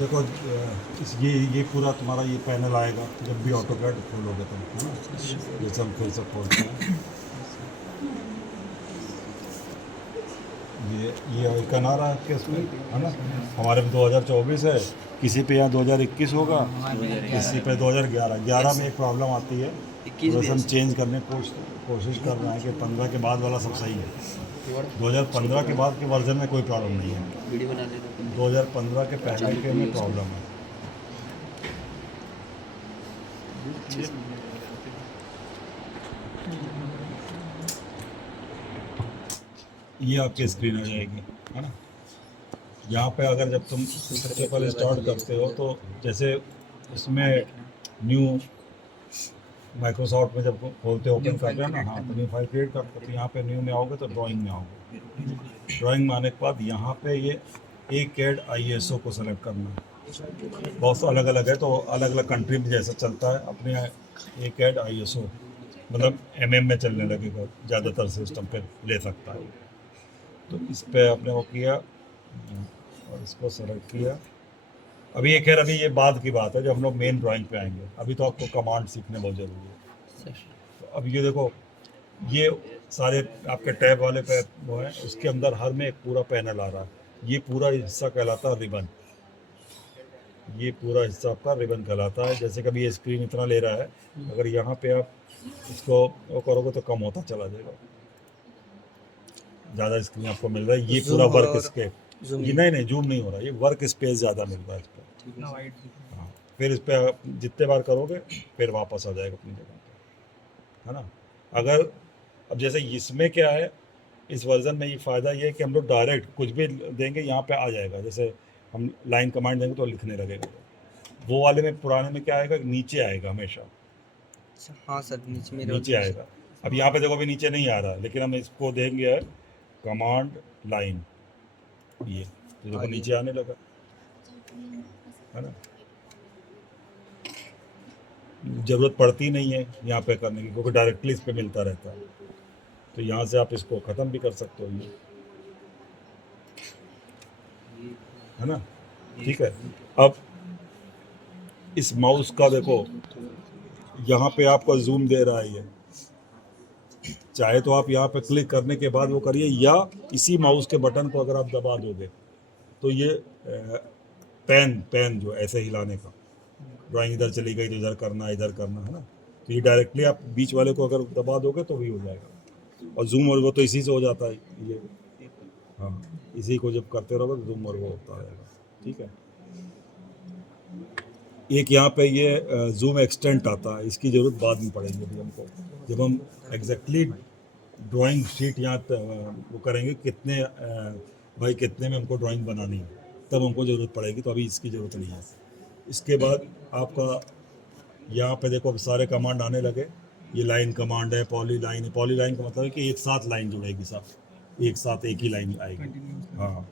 देखो ये पूरा तुम्हारा ये पैनल आएगा जब भी ऑटो कैड खोलोगे तुम, है ना। जैसे हम फिर से खोलते हैं, ये आइकन आ रहा है आपके इसमें, है ना। हमारे में 2024 है, किसी पे यहाँ 2021 होगा, किसी पे 2011 में एक प्रॉब्लम आती है, तो हम चेंज करने की कोशिश कर रहे हैं कि 15 के बाद वाला सब सही है। 2015 के बाद के वर्जन में कोई प्रॉब्लम नहीं है, 2015 के पहले के में प्रॉब्लम है। ये आपकी स्क्रीन आ जाएगी, है ना। यहाँ पे अगर जब तुम सबसे पहले स्टार्ट करते हो तो जैसे इसमें न्यू माइक्रोसॉफ्ट में जब खोलते हो ओपन करते हैं ना, हाँ, तो न्यू फाइल क्रिएट करते हो, तो यहाँ पे न्यू में आओगे तो ड्राइंग में आओगे। ड्राइंग में आने के बाद यहाँ पे ये ACAD ISO को सेलेक्ट करना है। बहुत अलग अलग है, तो अलग अलग कंट्री में जैसा चलता है, अपने ACAD ISO मतलब MM में चलने लगेगा, ज़्यादातर सिस्टम पे ले सकता है। तो इस पर आपने वो किया और इसको सेलेक्ट किया। अभी ये खैर अभी ये बाद की बात है जब हम लोग मेन ड्राइंग पे आएंगे, अभी तो आपको कमांड सीखने बहुत ज़रूरी है। तो अब ये देखो, ये सारे आपके टैब वाले पे वो है, उसके अंदर हर में एक पूरा पैनल आ रहा है। ये पूरा हिस्सा कहलाता है रिबन, ये पूरा हिस्सा आपका रिबन कहलाता है। जैसे कभी ये स्क्रीन इतना ले रहा है, अगर यहाँ पे आप इसको वो करोगे तो कम होता चला जाएगा, ज़्यादा स्क्रीन आपको मिल रहा है। ये पूरा वर्क स्पेस, ये नहीं जूम नहीं हो रहा, ये वर्क स्पेस ज़्यादा मिल रहा है इस पर। हाँ, फिर इस पर आप जितने बार करोगे फिर वापस आ जाएगा अपनी जगह पे, है ना। अगर अब जैसे इसमें क्या है, इस वर्जन में ये फ़ायदा ये है कि हम लोग डायरेक्ट कुछ भी देंगे यहाँ पे आ जाएगा। जैसे हम लाइन कमांड देंगे तो लिखने लगेगा। वो वाले में पुराने में क्या आएगा, नीचे आएगा हमेशा। हाँ सर, नीचे आएगा। अब यहाँ पे देखो अभी नीचे नहीं आ रहा, लेकिन हम इसको देंगे कमांड लाइन, ये तो देखो नीचे आने लगा, है ना। ज़रूरत पड़ती नहीं है यहाँ पे करने की, क्योंकि डायरेक्टली इस पे मिलता रहता है। तो यहाँ से आप इसको ख़त्म भी कर सकते हो, ये, है ना। ठीक है। अब इस माउस का देखो, यहाँ पे आपका जूम दे रहा है ये, चाहे तो आप यहाँ पे क्लिक करने के बाद वो करिए, या इसी माउस के बटन को अगर आप दबा दोगे तो ये पेन जो ऐसे हिलाने का, ड्राइंग इधर चली गई तो इधर करना है ना। तो ये डायरेक्टली आप बीच वाले को अगर दबा दोगे तो भी हो जाएगा। और जूम और वो तो इसी से हो जाता है ये, हाँ, इसी को जब करते रहोगे तो जूम और वो होता रहेगा। ठीक है। एक यहाँ पे ये जूम एक्सटेंट आता है, इसकी ज़रूरत बाद में पड़ेगी अभी हमको, जब हम एग्जैक्टली ड्राइंग शीट यहाँ वो करेंगे कितने भाई कितने में हमको ड्राइंग बनानी है, तब हमको ज़रूरत पड़ेगी। तो अभी इसकी ज़रूरत नहीं है। इसके बाद आपका यहाँ पे देखो अब सारे कमांड आने लगे। ये लाइन कमांड है, पॉली लाइन है। पॉली लाइन का मतलब है कि एक साथ लाइन जुड़ेगी, सब एक साथ एक ही लाइन आएगी। हाँ,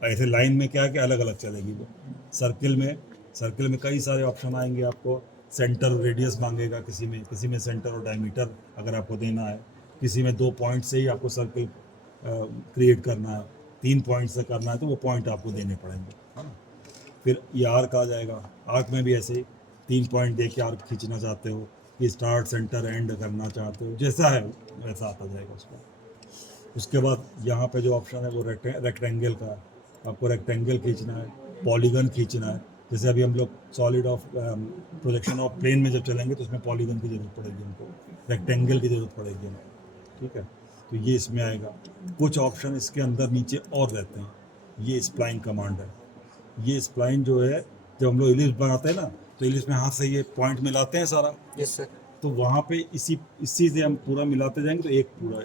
ऐसे लाइन में क्या है कि अलग अलग चलेगी वो। सर्किल में कई सारे ऑप्शन आएंगे आपको। सेंटर रेडियस मांगेगा, किसी में सेंटर और डायमीटर अगर आपको देना है, किसी में 2 पॉइंट से ही आपको सर्किल क्रिएट करना है, 3 पॉइंट से करना है तो वो पॉइंट आपको देने पड़ेंगे, है ना। फिर ये आर्क आ जाएगा। आर्क में भी ऐसे ही 3 पॉइंट दे के आर्क खींचना चाहते हो, कि स्टार्ट सेंटर एंड करना चाहते हो, जैसा है वैसा आता जाएगा उसका। उसके बाद यहाँ पे जो ऑप्शन है वो रेक्टेंगल का है, आपको रेक्टेंगल खींचना है, पॉलीगन खींचना है। जैसे अभी हम लोग solid of projection of plane में जब चलेंगे तो उसमें पॉलीगन की ज़रूरत पड़ेगी हमको, रेक्टेंगल की ज़रूरत पड़ेगी हमको। ठीक है, तो ये इसमें आएगा। कुछ ऑप्शन इसके अंदर नीचे और रहते हैं। ये स्प्लाइन कमांड है। ये स्प्लाइन जो है, जब हम लोग इलिप्स बनाते हैं ना, तो इलिप्स में हाथ से ये पॉइंट मिलाते हैं सारा। Yes sir. तो वहाँ पे इसी से हम पूरा मिलाते जाएंगे तो एक पूरा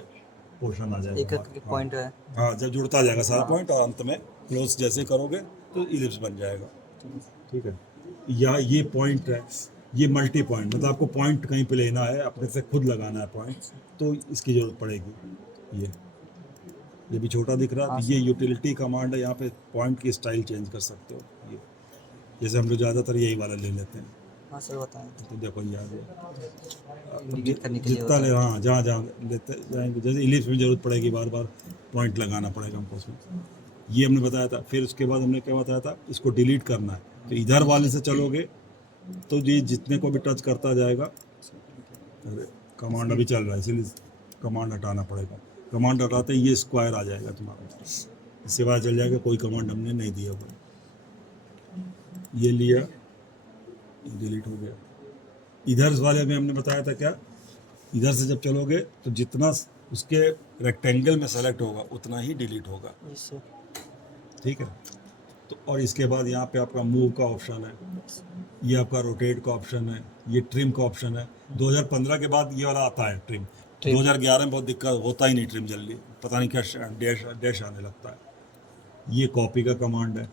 पोर्शन आ जाएगा। एक पॉइंट है। हाँ, जब जुड़ता जाएगा सारा पॉइंट और अंत में क्लोज जैसे करोगे तो इलिप्स बन जाएगा। ठीक है। या ये पॉइंट है, ये मल्टी पॉइंट, मतलब आपको पॉइंट कहीं पे लेना है, अपने से खुद लगाना है पॉइंट, तो इसकी ज़रूरत पड़ेगी। ये भी छोटा दिख रहा है। ये यूटिलिटी कमांड है, यहाँ पे पॉइंट की स्टाइल चेंज कर सकते हो। ये जैसे हम लोग ज़्यादातर यही वाला ले लेते हैं। हाँ सर, बताएं। तो देखो ये आ गया, इंडिकेट करने के लिए जितना होता ले, है। हाँ, जहाँ जहाँ लेते जाएंगे, जैसे इलिप्स में ज़रूरत पड़ेगी, बार बार पॉइंट लगाना पड़ेगा हमको उसमें। ये हमने बताया था। फिर उसके बाद हमने क्या बताया था, इसको डिलीट करना है। तो इधर वाले से चलोगे तो ये जितने को भी टच करता जाएगा, अरे कमांड अभी चल रहा है इसीलिए कमांड हटाना पड़ेगा। कमांड हटाते ही ये स्क्वायर आ जाएगा तुम्हारा, इससे पता चल जाएगा कोई कमांड हमने नहीं दिया हुआ। ये लिया, डिलीट हो गया। इधर वाले में हमने बताया था क्या, इधर से जब चलोगे तो जितना उसके रेक्टेंगल में सेलेक्ट होगा उतना ही डिलीट होगा, ठीक है। तो और इसके बाद यहाँ पे आपका मूव का ऑप्शन है, ये आपका रोटेट का ऑप्शन है, ये ट्रिम का ऑप्शन है। 2015 के बाद ये वाला आता है ट्रिम। 2011 में बहुत दिक्कत, होता ही नहीं ट्रिम जल्दी, पता नहीं क्या डैश डैश आने लगता है। ये कॉपी का कमांड है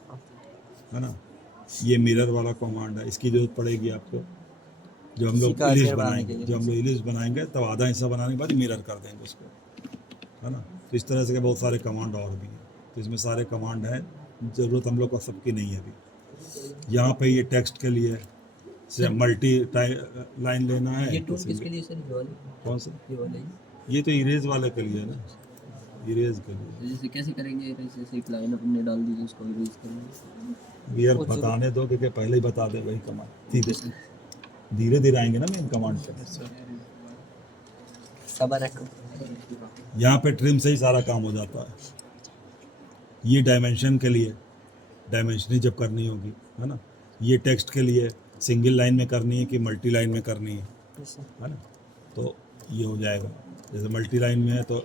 ना। ये मिरर वाला कमांड है, इसकी जरूरत पड़ेगी आपको जब हम लोग इसका इलिप्स आकार बनाने के बनाएंगे। लिए। जब हम लोग इलिप्स बनाएंगे तब आधा हिस्सा बनाने के बाद मिरर कर देंगे उसको, है ना। तो इस तरह से के बहुत सारे कमांड और भी हैं, तो इसमें सारे कमांड हैं, ज़रूरत हम लोग को सबकी नहीं है अभी। यहाँ पे ये टेक्स्ट के लिए से मल्टी लाइन लेना है। ये टूल किसके लिए सर, ये वाले? कौन सा? ये वाले ये तो इरेज वाले के लिए है ना, इरेज के लिए। तो जैसे कैसे करेंगे, जैसे एक लाइन अपने डाल दीजिए, उसको इरेज करेंगे। यार बताने दो, क्योंकि पहले ही बता दे वही कमांड, धीरे धीरे आएंगे ना मेन कमांड पे। सबर रखो। यहाँ पे ट्रिम से ही सारा काम हो जाता है। ये डायमेंशन के लिए, डायमेंशनिंग जब करनी होगी, है ना। ये टेक्स्ट के लिए सिंगल लाइन में करनी है कि मल्टी लाइन में करनी है ना। तो ये हो जाएगा, जैसे मल्टी लाइन में है तो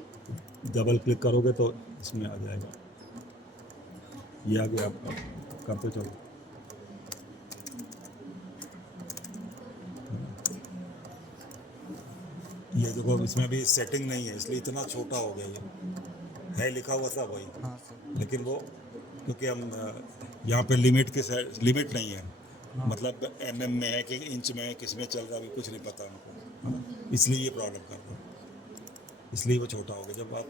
डबल क्लिक करोगे तो इसमें आ जाएगा। ये आ गया आपका, करते चलो। ये देखो इसमें भी सेटिंग नहीं है, इसलिए इतना छोटा हो गया। ये है लिखा हुआ सब वही, हाँ सर। लेकिन वो क्योंकि हम यहाँ पे लिमिट के लिमिट नहीं है, मतलब mm में है कि इंच में है, किस में चल रहा है अभी कुछ नहीं पता हमको, है ना? इसलिए ये प्रॉब्लम कर रहा है, इसलिए वो छोटा हो गया। जब आप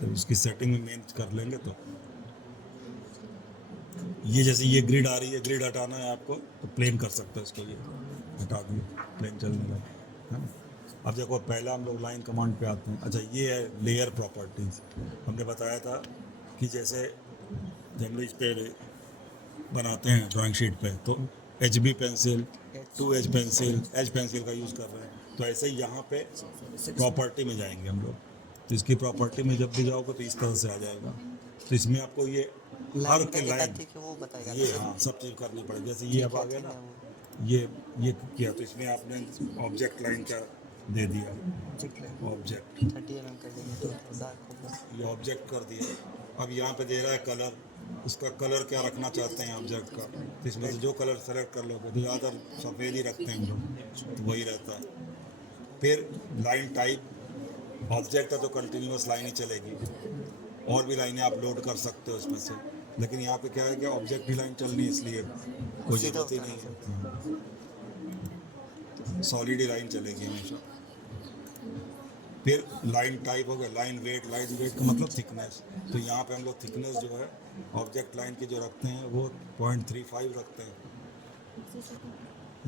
तो उसकी सेटिंग में मेन कर लेंगे तो ये जैसे ये ग्रिड आ रही है, ग्रिड हटाना है आपको तो प्लेन कर सकते हो इसको, ये हटा दिए, प्लेन चलने लगा, है ना। अब देखो पहला हम लोग लाइन कमांड पे आते हैं। अच्छा ये है लेयर प्रॉपर्टीज़। हमने बताया था कि जैसे जब हम लोग इस पे बनाते हैं ड्राइंग शीट पे तो HB pencil, 2H pencil, H pencil का यूज़ कर रहे हैं, तो ऐसे ही यहाँ पे प्रॉपर्टी में जाएंगे हम लोग। तो इसकी प्रॉपर्टी में जब भी जाओगे तो इस तरह से आ जाएगा। तो इसमें आपको ये हर के लाइन, वो बताएगा। ये हाँ सब चीज़ करनी पड़ेगी। जैसे ये अब आ गया ना, ये किया तो इसमें आपने ऑब्जेक्ट लाइन का दे दिया, ऑब्जेक्ट 30 mm कर देंगे तो डार्क होगा। ये ऑब्जेक्ट कर दिया। अब यहाँ पे दे रहा है कलर, उसका कलर क्या रखना चाहते हैं ऑब्जेक्ट का, तो इसमें से जो कलर सेलेक्ट कर लोगे, तो ज़्यादातर सफ़ेद ही रखते हैं हम लोग, तो वही रहता है। फिर लाइन टाइप, ऑब्जेक्ट है तो कंटिन्यूस लाइन ही चलेगी, और भी लाइनें आप लोड कर सकते हो इसमें से, लेकिन यहाँ पे क्या है कि ऑब्जेक्ट ही लाइन चलनी है, इसलिए कोई ज़रूरत ही नहीं है, सॉलिड ही लाइन चलेगी हमेशा। फिर लाइन टाइप हो गया, लाइन वेट का मतलब थिकनेस। तो यहाँ पे हम लोग थिकनेस जो है ऑब्जेक्ट लाइन की जो रखते हैं वो 0.35 रखते हैं।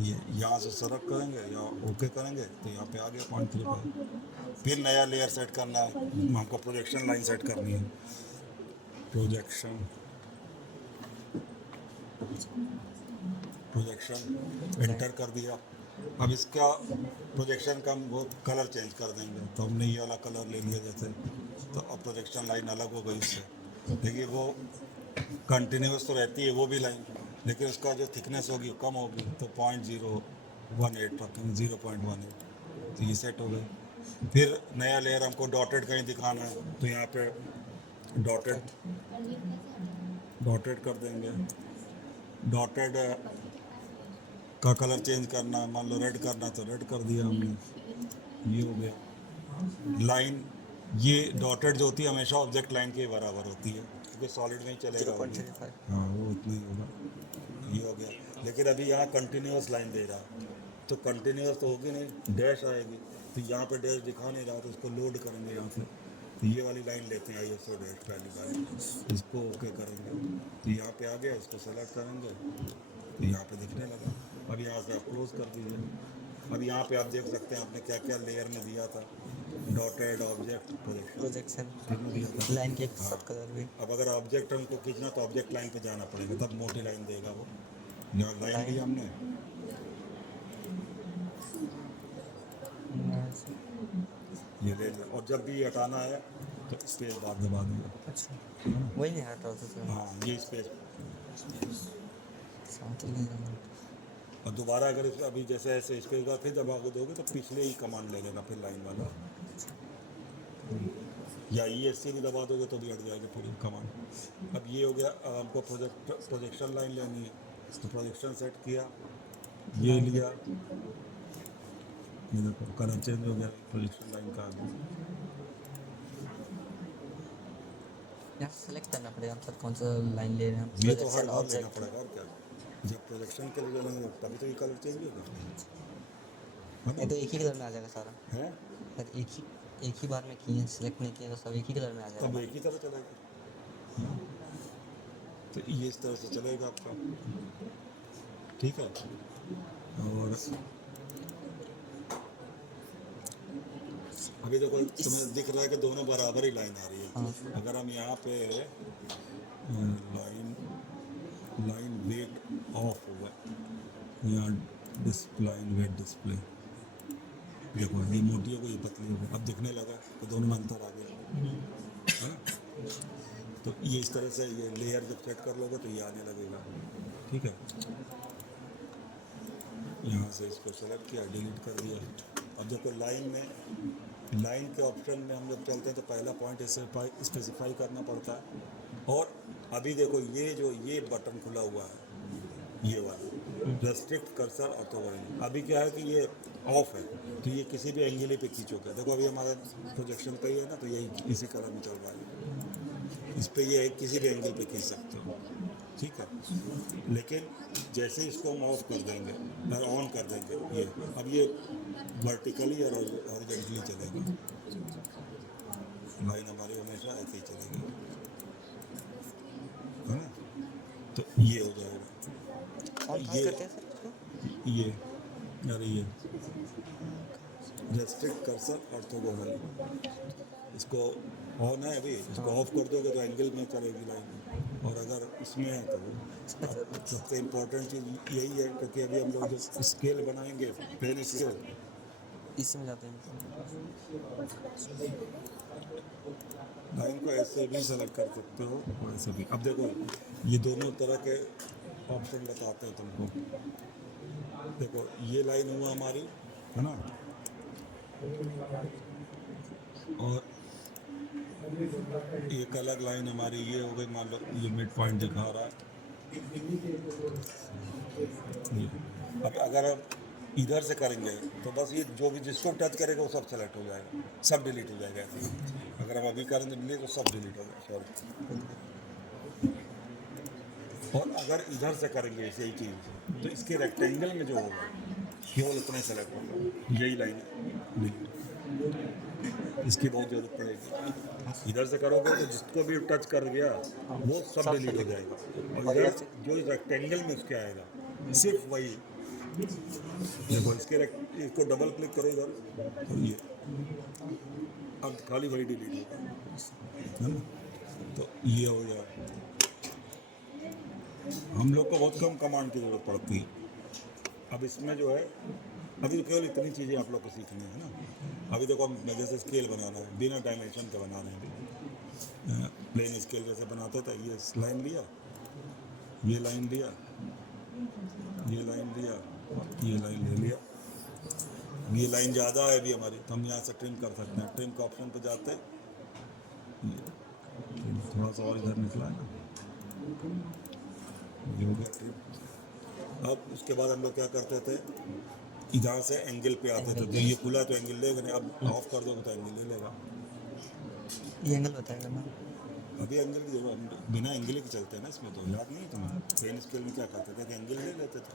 ये यहाँ से सेलेक्ट करेंगे या ओके करेंगे तो यहाँ पे आ गया 0.35। फिर नया लेयर सेट करना है, हमको प्रोजेक्शन लाइन सेट करनी है, प्रोजेक्शन एंटर कर दिया। अब इसका प्रोजेक्शन का हम वो कलर चेंज कर देंगे, तो हमने ये वाला कलर ले लिया जैसे, तो अब प्रोजेक्शन लाइन अलग हो गई उससे। देखिए वो कंटिन्यूस तो रहती है वो भी लाइन, लेकिन उसका जो थिकनेस होगी वो कम होगी, तो 0.018 रखेंगे, 0.18, तो ये सेट हो गई। फिर नया लेयर हमको डॉटेड कहीं दिखाना है, तो यहाँ पे डॉटेड कर देंगे। डॉटेड का कलर चेंज करना है, मान लो रेड करना तो रेड कर दिया हमने, ये हो गया। लाइन ये डॉटेड जो होती है हमेशा ऑब्जेक्ट लाइन के बराबर होती है, क्योंकि सॉलिड में ही चलेगा वो। 0.35। हाँ वो उतना ही होगा, ये हो गया। लेकिन अभी यहाँ कंटिन्यूस लाइन दे रहा है, तो कंटिन्यूस तो होगी नहीं, डैश आएगी, तो यहाँ पे डैश दिखा नहीं रहा, तो इसको लोड करेंगे यहाँ से। तो ये वाली लाइन लेते हैं ISO डैश पहली लाइन, इसको ओके करेंगे, तो यहाँ पे आ गया, इसको सेलेक्ट करेंगे तो यहाँ पे दिखने लगा। अब यहाँ से आप क्लोज कर दीजिए। अब यहाँ पे आप देख सकते हैं आपने क्या क्या लेयर में दिया था, डॉटेड ऑब्जेक्ट प्रोजेक्शन प्रोजेक्शन कितना दिया था? लाइन के हाँ। साथ कलर भी अब अगर ऑब्जेक्ट हमको खींचना तो ऑब्जेक्ट लाइन पे जाना पड़ेगा, तब मोटी लाइन देगा वो। यहाँ लाइन लाइन। लिया हमने, ये ले लिया, और जब भी ये हटाना है तो स्पेस बार दबा देगा। अच्छा वही नहीं हट रहा था सर हाँ, ये स्पेस। साथ ही नहीं और दोबारा अगर अभी जैसे ऐसे स्पेस बार फिर दबा के दोगे तो पिछले ही कमांड ले लेगा फिर लाइन वाला, या ESC भी दबा दोगे तो भी हट जाएगा पूरी कमांड। अब ये हो गया। अब हमको प्रोजेक्शन लाइन लेनी है, तो प्रोजेक्शन सेट किया, ये लिया, ये देखो कलर चेंज हो गया प्रोजेक्शन लाइन का। यहाँ सेलेक्ट करना पड़ेगा सर कौन सा लाइन ले रहे हैं हम। ये तो हर प्रोजेक्शन बार लेना ऑब्जेक्ट पड़ेगा, और क्या। जब प्रोजेक्शन के लिए लेंगे तभी तो ये कलर चेंज होगा, ये तो एक ही कलर में आ जाएगा सारा है। सर। एक ही बार में किए सेलेक्ट नहीं किए तो सब एक ही कलर में आ तब जाएगा। एक ही तरह चलेगा, तो ये इस तरह से चलेगा आपका, ठीक है। और अभी देखो तुम्हें दिख रहा है कि दोनों बराबर ही लाइन आ रही है। हाँ। अगर हम यहाँ पे लाइन वेट ऑफ होगा, यहाँ लाइन वेट डिस्प्ले, देखो ये मोटी हो गई, ये पतली हो गई, अब दिखने लगा तो दोनों में अंतर आ गया, है? तो ये इस तरह से ये लेयर जब सेट कर लोगे तो ये आने लगेगा, ठीक है। यहाँ से इसको सेलेक्ट किया, डिलीट कर दिया। अब देखो लाइन के ऑप्शन में हम जब चलते हैं तो पहला पॉइंट स्पेसिफाई करना पड़ता है। और अभी देखो ये बटन खुला हुआ है, ये वाला रेस्ट्रिक्ट कर्सर ऑर्थोगोनल, अभी क्या है कि ये ऑफ है, तो ये किसी भी एंगल पे खींचोगे। देखो अभी हमारे प्रोजेक्शन पे ही है ना, तो यही इसी कलर में चल रहा है, इस पे ये किसी भी एंगल पे खींच सकते हो, ठीक है। लेकिन जैसे इसको हम ऑफ कर देंगे और ऑन कर देंगे, ये अब ये वर्टिकली और हॉरिजॉन्टली चलेगी, लाइन हमारी हमेशा ऐसे ही चलेगी, है ना। तो ये हो जाएगा, कौन ये करते हैं सर इसको? ये अरे ये रेस्ट्रिक्ट कर्सर ऑर्थोगोनल, इसको ऑन है अभी, इसको ऑफ कर दोगे तो एंगल में चलेगी लाइन, और अगर इसमें है तो सबसे इम्पोर्टेंट चीज़ यही है, क्योंकि अभी हम लोग जो स्केल बनाएंगे प्लेन स्केल, इसी में जाते हैं। लाइन को ऐसे भी सेलेक्ट कर सकते हो और ऐसे भी। अब देखो ये दोनों तरह के ऑप्शन बताते हैं तुमको। देखो ये लाइन हुआ हमारी, है ना, और एक अलग लाइन हमारी ये हो गई, मान लो ये मिड पॉइंट दिखा रहा है ये। अब अगर हम इधर से करेंगे तो बस ये जो भी जिसको टच करेगा वो सब सेलेक्ट हो जाएगा, सब डिलीट हो जाएगा ऐसे। अगर हम अभी करेंगे डिलीट तो सब डिलीट हो जाएगा, सॉरी। और अगर इधर से करेंगे इसे ही चीज़ तो इसके रेक्टेंगल में जो होगा केवल उतना ही सेलेक्ट होगा, यही लाइन डिलीट, इसकी बहुत ज़रूरत पड़ेगी। इधर से करोगे तो जिसको भी टच कर गया वो सब डिलीट हो जाएगा, और इधर जो रेक्टेंगल में उसके आएगा सिर्फ वही। देखो इसको डबल क्लिक करो इधर, और ये अब खाली वही डिलीट होगा, है ना। तो ये हो गया। हम लोग को बहुत कम कमांड की ज़रूरत पड़ती है। अब इसमें जो है अभी तो केवल इतनी चीज़ें आप लोग को सीखनी है ना। अभी देखो हम जैसे स्केल बनाना है, बिना डायमेंशन के बना रहे हैं, प्लेन स्केल जैसे बनाते थे, ये लाइन लिया, ये लाइन लिया, ये लाइन लिया, ये लाइन ले लिया। ये लाइन ज़्यादा है अभी हमारी, तो हम यहाँ से ट्रिम कर सकते हैं। ट्रिम का ऑप्शन पे जाते हैं, थोड़ा सा और इधर निकला है ना, ये हो गया ट्रिम। अब उसके बाद हम लोग क्या करते थे, इधर से एंगल पे आते थे, तो ये खुला तो एंगल लेगा नहीं, अब ऑफ कर दोगे तो एंगल ले लेगा। ये एंगल बताएगा ना, अभी एंगल की जरूरत, हम बिना एंगल के चलते हैं ना इसमें, तो याद नहीं तुम्हें प्लेन स्केल में क्या करते थे कि एंगल ले लेते थे।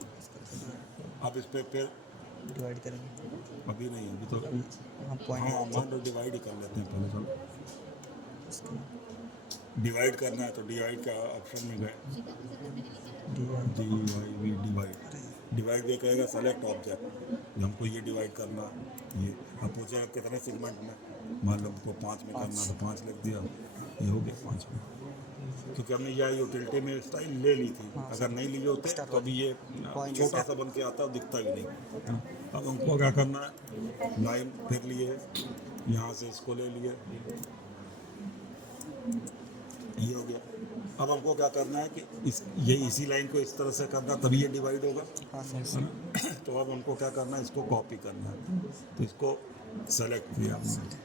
अब इस पर फिर डिवाइड करेंगे। अभी नहीं, अभी तो हाँ हाँ पॉइंट मान लो डिवाइड ही कर लेते हैं पहले। चलो डिवाइड करना है तो डिवाइड का ऑप्शन में गए, DIV डिवाइड, डिवाइड भी कहेगा सेलेक्ट ऑब्जेक्ट, हमको ये डिवाइड करना, ये अब पूछेगा कितने सेगमेंट में, मान लो हमको 5 में करना तो 5 लिख दिया, ये हो गया 5 में, क्योंकि हमने यह यूटिलिटी में स्टाइल ले ली थी। हाँ, अगर नहीं लिए होते Start तो अभी ये Point छोटा start। सा बन के आता और दिखता भी नहीं। अब हमको क्या करना है, लाइन फिर लिए, यहाँ से इसको ले लिए, ये हो गया। अब हमको क्या करना है कि ये इसी लाइन को इस तरह से करना, तभी ये डिवाइड होगा, हाँ सर है ना। तो अब हमको क्या करना है, इसको कॉपी करना है, तो इसको सेलेक्ट किया हमने,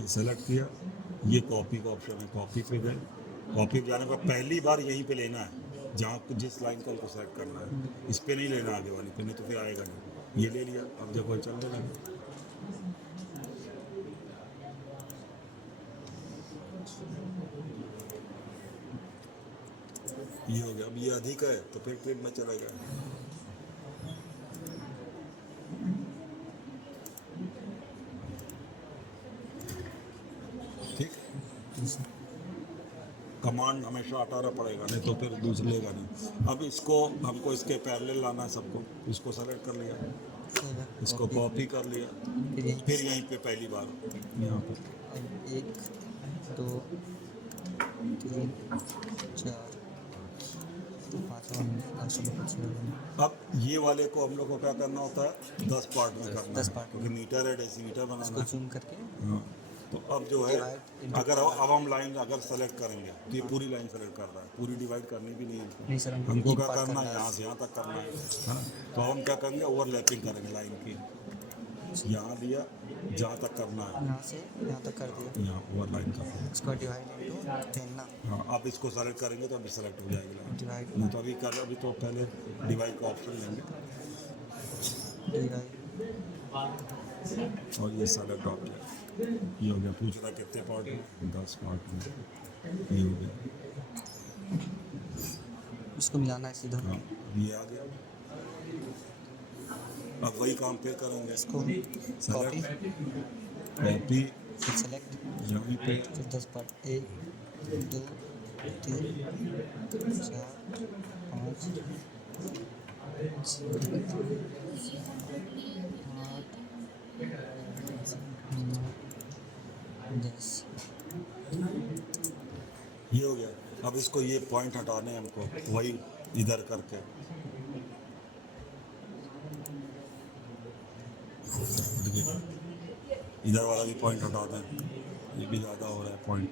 ये सेलेक्ट किया, ये कॉपी का ऑप्शन है, कॉपी पे गए, कॉपी पे जाने पर पहली बार यहीं पे लेना है जहाँ जिस लाइन को हमको सेलेक्ट करना है, इस पे नहीं लेना आगे वाली पे, नहीं तो फिर आएगा नहीं। ये ले लिया, अब देखो चलने लगा, ये हो गया। अब ये अधिक है तो फिर प्रिंट में चलेगा, ठीक। कमांड हमेशा हटाना पड़ेगा, नहीं तो फिर दूसरा लेगा नहीं। अब इसको हमको इसके पैरेलल लाना है सबको, इसको सेलेक्ट कर लिया, इसको कॉपी कर लिया, फिर यहीं पे पहली बार यहाँ पे 1 2 3 4 5 अब ये वाले को हम लोग को क्या करना होता है, 10 पार्ट में करना 10 है, पार्ट क्योंकि मीटर है, डेसीमीटर बनाना इसको है। जूम करके हाँ, तो अब जो है, Divide अगर अब हम लाइन अगर सेलेक्ट करेंगे तो ये पूरी लाइन सेलेक्ट कर रहा है, पूरी डिवाइड करनी भी नहीं है नहीं सर हमको एक क्या part करना है, है। यहाँ से यहाँ तक करना है ना। तो हम क्या करेंगे, ओवरलैपिंग करेंगे लाइन की, यहाँ दिया जहाँ तक करना है, यहाँ से यहाँ तक कर दिया, यहाँ ओवरलाइन करना है। इसको डिवाइड इनटू 10 ना, हाँ, अब इसको सेलेक्ट करेंगे तो अभी सेलेक्ट हो जाएगी लाइन, डिवाइड नहीं तो अभी तो पहले डिवाइड का ऑप्शन लेंगे डिवाइड और ये सेलेक्ट ऑब्जेक्ट, ये हो गया। पूछ रहा कितने पार्ट में, 10 पार्ट में, ये हो गया। इसको मिलाना है सीधा, हाँ, ये आ गया। अब वही काम फिर करेंगे, इसको कॉपी कॉपी फिर सेलेक्ट यहीं पे, फिर 10 पार्ट 1 2 3 4 5 6 10 ये हो गया। अब इसको ये पॉइंट हटाने हैं हमको, वही इधर करके, इधर वाला भी पॉइंट हटा दें, ये भी ज़्यादा हो रहा है पॉइंट।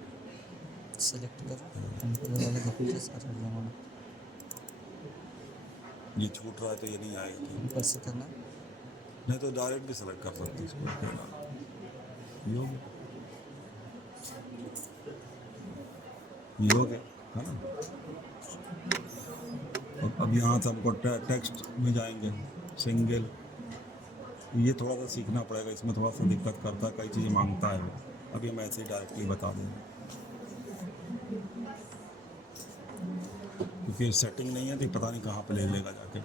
सेलेक्ट करो वाले को पीछे से हटा देना, ये छूट रहा है तो ये नहीं आएगा, ऊपर से करना नहीं तो डायरेक्ट भी सेलेक्ट कर सकते हैं इसको। ये हो गया, ये हो गया, है ना। अब यहाँ से हमको टेक्स्ट में जाएंगे, सिंगल, ये थोड़ा सा सीखना पड़ेगा, इसमें थोड़ा सा दिक्कत करता है, कई चीज़ें मांगता है वो, अभी हम ऐसे ही डायरेक्टली बता देंगे, क्योंकि सेटिंग नहीं है तो पता नहीं कहाँ पे ले लेगा जाके।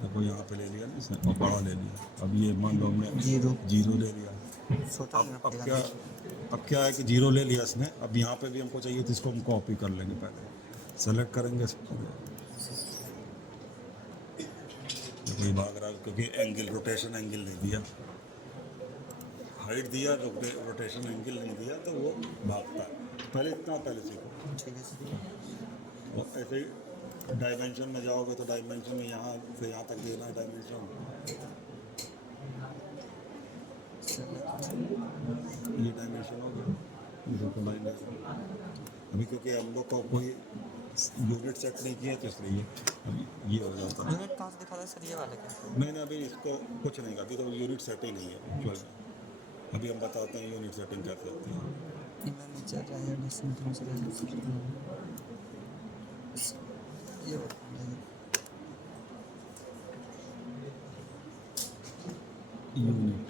देखो यहाँ पे ले लिया ना इसने, और बड़ा ले लिया। अब ये मान लो हमने जीरो ले लिया, छोटा अब क्या है कि जीरो ले लिया इसने। अब यहाँ पे भी हमको चाहिए तो इसको हम कॉपी कर लेंगे, पहले सेलेक्ट करेंगे इसको, कोई भाग रहा है क्योंकि एंगल, रोटेशन एंगल नहीं दिया, हाइट दिया, रोटेशन एंगल नहीं दिया तो वो भागता है। पहले इतना पहले सीखो, ठीक है सर। और ऐसे ही डायमेंशन में जाओगे तो डायमेंशन में यहाँ से यहाँ तक देना है डायमेंशन, ये डायमेंशन हो गया, ये देखो डायमेंशन। अभी क्योंकि हम लोग को कोई यूनिट सेट नहीं किया तो इसलिए अभी ये हो जाता है। यूनिट कहाँ से दिखा रहा है सर, ये वाला क्या? नहीं नहीं, अभी इसको कुछ नहीं, अभी तो यूनिट सेटिंग नहीं है एक्चुअल में। अभी हम बताते हैं यूनिट सेटिंग कर सकते हैं। इनमें नीचे आ जाए डिस्टेंस से ये यूनिट यूनिट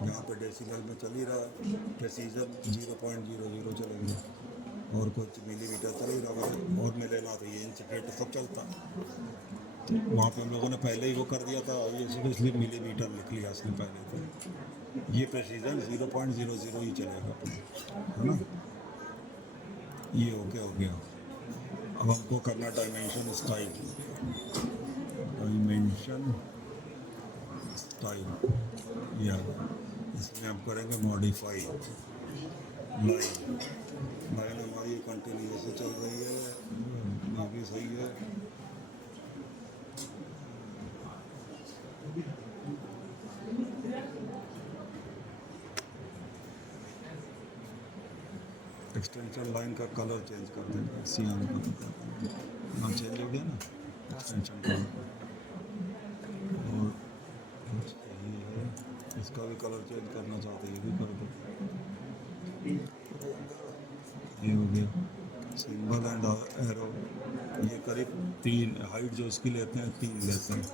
यहाँ पे डेसिमल में चल ही रहा है, प्रेसीजन 0.00 चलेगा, और कुछ मिलीमीटर चल ही रहा है, और में लेना तो ये इंच फीट सब चलता। वहाँ पे हम लोगों ने पहले ही वो कर दिया था, ये इसलिए मिलीमीटर लिख लिया इसने पहले, तो ये प्रेसीजन 0.00 ही चलेगा, है ना। ये हो गया। अब हमको करना डायमेंशन स्टाइल, डायमेंशन स्टाइल ये आ गया। इसमें हम करेंगे मॉडिफाई लाइन। लाइन हमारी कंटिन्यूस से चल रही है, ये भी सही है। एक्सटेंशन लाइन का कलर चेंज कर देंगे, सियान का हाँ चेंज हो गया ना एक्सटेंशन कलर। और कुछ ये है, इसका भी कलर चेंज करना चाहते हैं, ये भी कर दो। ये हो गया सिंबल एंड एरो। ये करीब 3 हाइट जो इसकी लेते हैं 3 लेते हैं।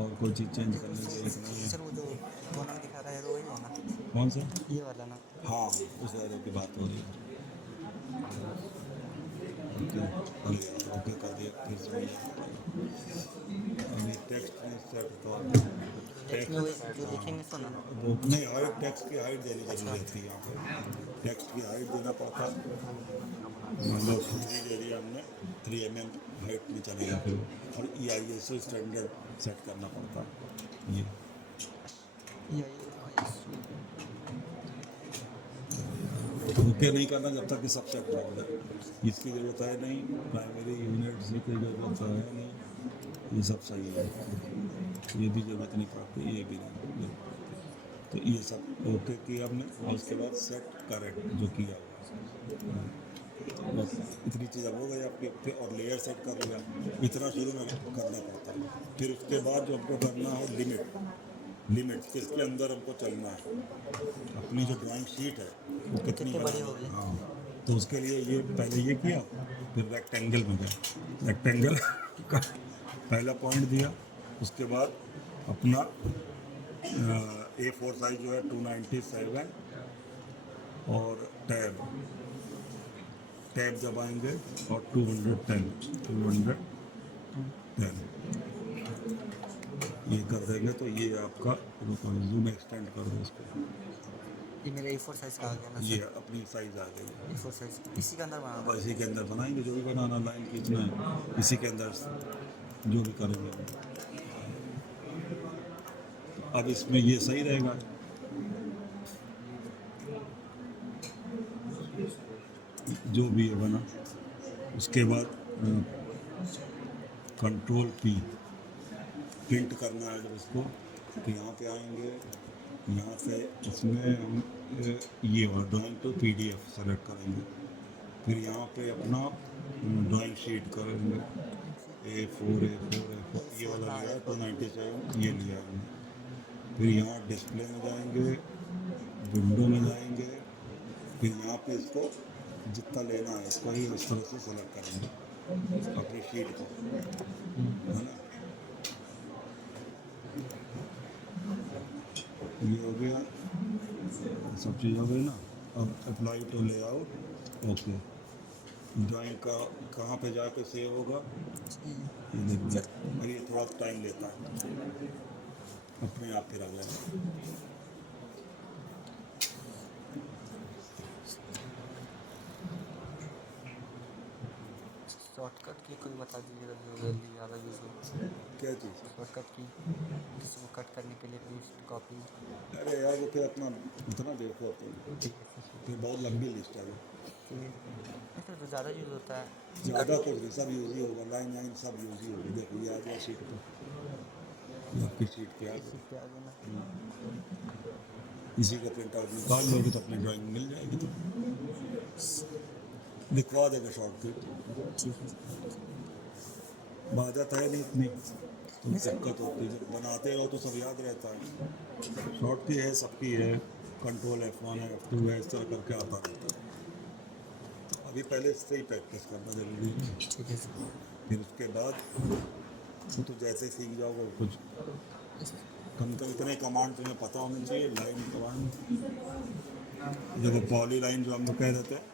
और कोई चीज़ चेंज करने की जरूरत नहीं है। सर वो जो कोना में दिखा रहा है वही है ना, कौन सा? ये वाला ना। हाँ उस एरो की बात हो रही है। ओके कर दिया फिर से अभी टेक्स्ट में सेट कर टेक्स्ट में वही जो लिखेंगे सो ना। वो नहीं हाइट टेक्स्ट की हाइट देनी जरूरी रहती है यहाँ पे। टेक्स्ट की हाइट देना पड़ता है, मतलब 3 दे दिया हमने 3 mm हाइट में चलेगा फिर। और ISO स्टैंडर्ड सेट करना पड़ता है ये। ओके नहीं करना जब तक कि सब सेट हो जाए, इसकी ज़रूरत है नहीं। प्राइमरी यूनिट की ज़रूरत है नहीं, ये सब सही है। ये भी ज़रूरत नहीं पड़ती, ये भी नहीं ज़रूरत पड़ती। तो ये सब ओके किया हमने और उसके बाद सेट करेक्ट जो किया हुआ तो बस इतनी चीज़ अब हो गई आपके। फिर और लेयर सेट कर लिया, इतना शुरू में करना पड़ता है। फिर उसके बाद जो हमको करना है लिमिट किसके अंदर हमको चलना है। अपनी जो ड्राइंग शीट है वो कितनी बड़ी बनानी होगी। है। हाँ तो उसके लिए ये पहले ये किया, फिर रेक्टेंगल में गए। रेक्टेंगल का पहला पॉइंट दिया, उसके बाद अपना A4 साइज जो है 297 और टैब दबाएंगे और 210 ये कर देंगे तो ये आपका जूम एक्सटेंड कर दो इसको। ये मेरा A4 साइज का आ गया ना ये सर। अपनी साइज आ गई। A4 साइज इसी के अंदर बना अब इसी के अंदर बनाएंगे जो भी बनाना, लाइन खींचना है इसी के अंदर जो भी करेंगे। अब इसमें ये सही रहेगा। जो भी है बना, उसके बाद कंट्रोल P प्रिंट करना है जब इसको, तो यहाँ पे आएंगे, यहाँ से इसमें हम ये ड्राइंग टू PDF सेलेक्ट करेंगे। फिर यहाँ पे अपना ड्राइंग शीट करेंगे A4 ये वाला लिया है 297 ये लिया है हमने। फिर यहाँ डिस्प्ले में जाएंगे, विंडो में जाएंगे, फिर यहाँ पे इसको जितना लेना है इसको ही इस तरह से सेलेक्ट करेंगे अपनी शीट को, है ना। ये हो गया, सब चीज़ हो गई ना। अब apply to layout okay. Drawing का कहाँ पे जाके सेव होगा ये देखिए, और ये थोड़ा टाइम लेता है अपने आप फिर आ जाएगा। शॉर्टकट की कोई बता दीजिएगा जो जल्दी ज़्यादा यूज़ हो। क्या चीज़? शॉर्टकट की जिसको कट करने के लिए पेस्ट कॉपी। अरे यार वो फिर अपना इतना देखो अपन, फिर बहुत लंबी लिस्ट है वो। तो ज़्यादा यूज़ होता है। ज़्यादा कुछ नहीं, सब यूज़ ही होगा, लाइन सब यूज़ ही होगी। देखो ये आ गया शीट पर, ये आपकी शीट पे आ गया। इसी का प्रिंट आउट निकाल लोगे तो अपनी ड्राइंग मिल जाएगी, तो दिखवा देगा शॉर्टकट। आदत है नहीं इतनी तो दिक्कत होती है, जब बनाते रहो तो सब याद रहता है। शॉर्ट की है सबकी है, कंट्रोल F1 है F2 है, इस तरह करके आता रहता है। तो अभी पहले इससे ही प्रैक्टिस करना जरूरी है। ठीक है सर। फिर उसके बाद वो तो जैसे ही सीख जाओगे कुछ कम इतने कमांड तुम्हें पता होने चाहिए। लाइन कमांड, जब पॉली लाइन जो हम लोग कह देते हैं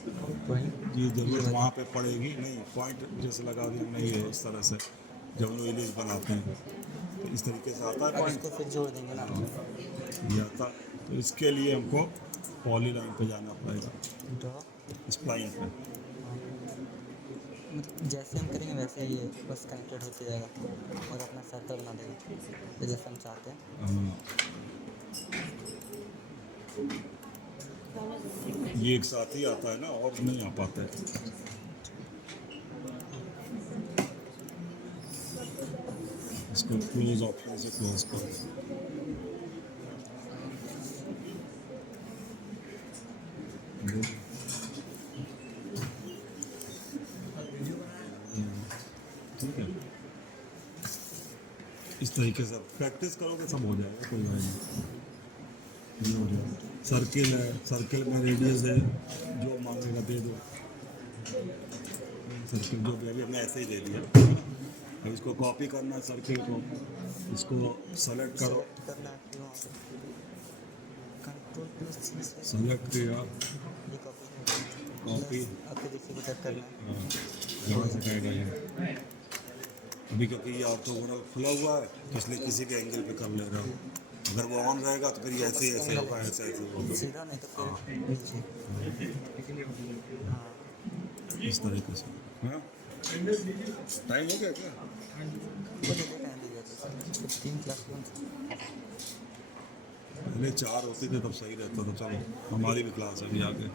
ये जरूरत वहाँ पे पड़ेगी नहीं। पॉइंट जैसे लगा दिया हमने ये इस तरह से, जब हम लोग इमेज बनाते हैं तो इस तरीके से आता है पॉइंट, इसको फिर जोड़ देंगे ना। ये आता। तो इसके लिए हमको पॉली लाइन पे जाना पड़ेगा, ड्रॉ स्प्लाइन पे। मतलब जैसे हम करेंगे वैसे ही ये बस कनेक्टेड होते जाएगा और अपना सर्कल बना देगा तो जैसे हम चाहते हैं। हाँ। ये एक साथ ही आता है ना, और नहीं आ पाता है। इसको क्लोज ऑप्शन से क्लोज करो। ठीक है, इस तरीके से प्रैक्टिस करोगे सब हो जाएगा, कोई बात नहीं, ये हो जाएगा। सर्किल है, सर्किल में रेडियस है, जो मांगेगा दे दो। सर्किल जो भी अभी हमने ऐसे ही दे दिया। अब इसको कॉपी करना है सर्किल को, इसको सेलेक्ट करो, सेलेक्ट करना है फिर वहाँ पे कंट्रोल प्लस सी से सेलेक्ट किया, ये कॉपी कॉपी, अब फिर इसी को टच करना है। यहाँ से कहेगा ये। अभी क्योंकि ये ऑर्थोगोनल खुला हुआ है तो इसलिए किसी के एंगल पे कर ले रहा हूँ। अगर वो ऑन रहेगा तो फिर ये ऐसे ही ऐसे होगा, ऐसे ऐसे होगा। सीधा नहीं तो फिर नीचे। हाँ इस तरीके से। हाँ, टाइम हो गया क्या? वो तो टाइम दीजिए तो 3 क्लास कौन सा पहले 4 होते थे तब सही रहता था। चलो हमारी भी क्लास है अभी आगे।